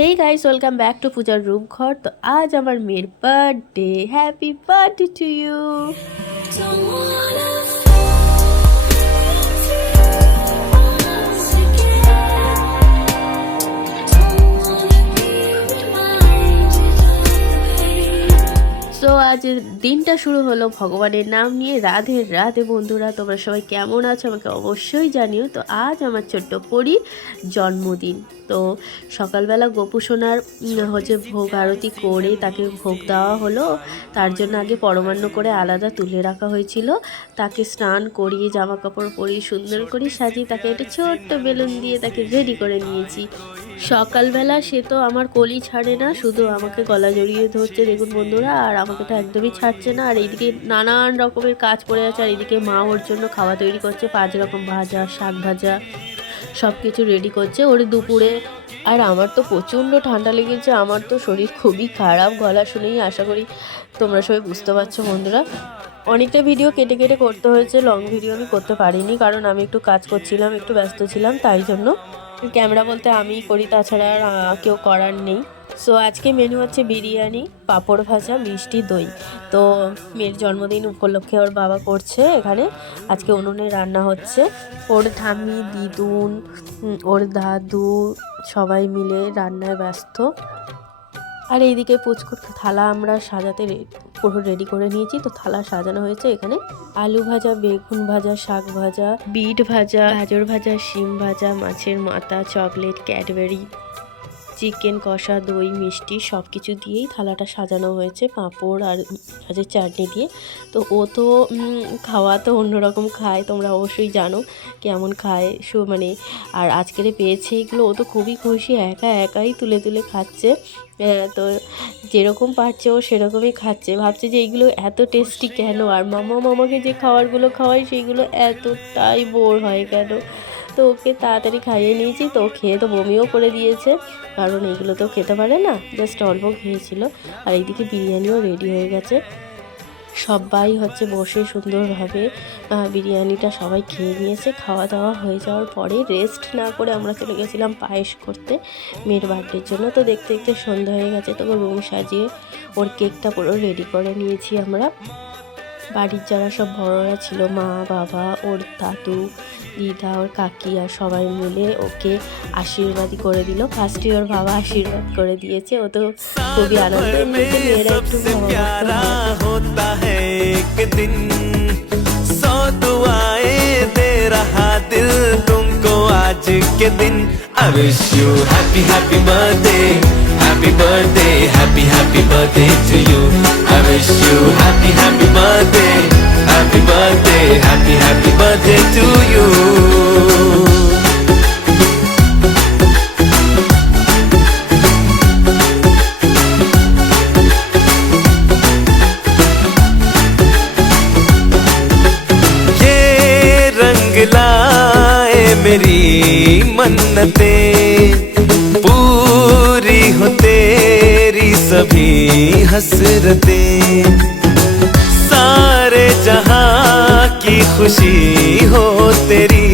Hey guys welcome back to পূজার রূপ ঘর তো আজ আমার মেয়ের birthday happy birthday to you so আজ দিনটা শুরু হলো ভগবানের নাম নিয়ে। রাধে রাধে বন্ধুরা, তোমরা সবাই কেমন আছো আমাকে অবশ্যই জানিও। তো আজ আমার ছোট্ট পরি জন্মদিন। তো সকালবেলা গোপু সোনার হচ্ছে ভোগ আরতি করে তাকে ভোগ দেওয়া হলো। তার জন্য আগে পরমান্ন করে আলাদা তুলে রাখা হয়েছিল। তাকে স্নান করিয়ে জামা কাপড় পরিয়ে সুন্দর করে সাজিয়ে তাকে একটা ছোট্ট বেলুন দিয়ে তাকে রেডি করে নিয়েছি। সকালবেলা সে তো আমার কলি ছাড়ে না, শুধু আমাকে গলা জড়িয়ে ধরছে। দেখুন বন্ধুরা, আর আমাকে তো একদমই ছাড়ছে না, আর এইদিকে নানান রকমের কাজ পড়ে আছে, আর এদিকে মা ওর জন্য খাওয়া তৈরি করছে, পাঁচ রকম ভাজা, শাক ভাজা সব কিছু রেডি করছে ওর দুপুরে। আর আমার তো প্রচণ্ড ঠান্ডা লেগেছে, আমার তো শরীর খুবই খারাপ, গলা শুনেই আশা করি তোমরা সবাই বুঝতে পারছ বন্ধুরা। অনেকটা ভিডিও কেটে কেটে করতে হয়েছে লং ভিডিও আমি করতে পারিনি, কারণ আমি একটু কাজ করছিলাম, একটু ব্যস্ত ছিলাম, তাই জন্য। ক্যামেরা বলতে আমি করি, তাছাড়া আর কেউ করার নেই। সো আজকে মেনু হচ্ছে বিরিয়ানি, পাঁপড় ভাজা, মিষ্টি দই। তো, মেয়ের জন্মদিন উপলক্ষে ওর বাবা করছে এখানে। আজকে উনুনে রান্না হচ্ছে। ওর ঠাম্মি দিদুন ওর দাদু, সবাই মিলে রান্নায় ব্যস্ত। আর এইদিকে পুচকুর থালা আমরা সাজাতে পুরো রেডি করে নিয়েছি। তো থালা সাজানো হয়েছে এখানে। আলু ভাজা, বেগুন ভাজা, শাক ভাজা, বিট ভাজা, গাজর ভাজা, শিম ভাজা, মাছের মাথা, চকলেট, ক্যাডবেরি। চিকেন কষা, দই, মিষ্টি সব কিছু দিয়েই থালাটা সাজানো হয়েছে, পাঁপড় আর গাছের চাটনি দিয়ে। তো ও তো খাওয়া তো অন্যরকম খায়, তোমরা অবশ্যই জানো কেমন খায়, সো মানে আর আজকের পেয়েছে এগুলো, ও তো খুবই খুশি, একা একাই তুলে তুলে খাচ্ছে। তো যেরকম পারছে ও সেরকমই খাচ্ছে। ভাবছে যে এইগুলো এত টেস্টি কেন? আর মামা, মামাকে যে খাবারগুলো খাওয়াই সেইগুলো এতটাই বোর হয় কেন? তো ওকে তাড়াতাড়ি খাইয়ে নিয়েছি, তো খেয়ে তো বমিও করে দিয়েছে। কারণ এগুলো তো খেতে পারে না জাস্ট অল্প খেয়েছিল। আর এইদিকে বিরিয়ানিও রেডি হয়ে গেছে। সবাই হচ্ছে বসে সুন্দরভাবে বিরিয়ানিটা সবাই খেয়ে নিয়েছে। খাওয়া দাওয়া হয়ে যাওয়ার পরে রেস্ট না করে আমরা চলে গেছিলাম পায়েস করতে, মেয়ের বার্থডের জন্য। তো দেখতে দেখতে সন্ধ্যা হয়ে গেছে, তো রুম সাজিয়ে ওর কেকটা পুরো রেডি করে নিয়েছি আমরা। বাড়ির যারা সব বড়রা ছিল মা বাবা ওর দাদু দিদা ওর কাকি আর সবাই মিলে ওকে আশীর্বাদই করে দিল ফার্স্টে ওর বাবা আশীর্বাদ করে দিয়েছে ও তো খুবই আনন্দ এমনিতে মেয়েরা একটু सबसे বাবা प्यारा होता है एक दिन सौ दुआएं दे रहा दिल तुमको आज के दिन I wish you happy happy birthday happy birthday happy happy birthday to you happy birthday happy happy birthday to you ये रंग लाए मेरी मन्नतें पूरी हो तेरी सभी हसरतें की खुशी हो तेरी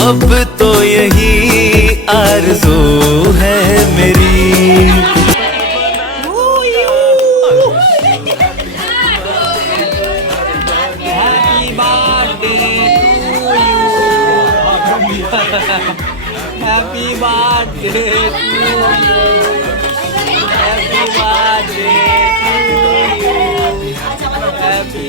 अब तो यही आरज़ू है मेरी Happy birthday to you.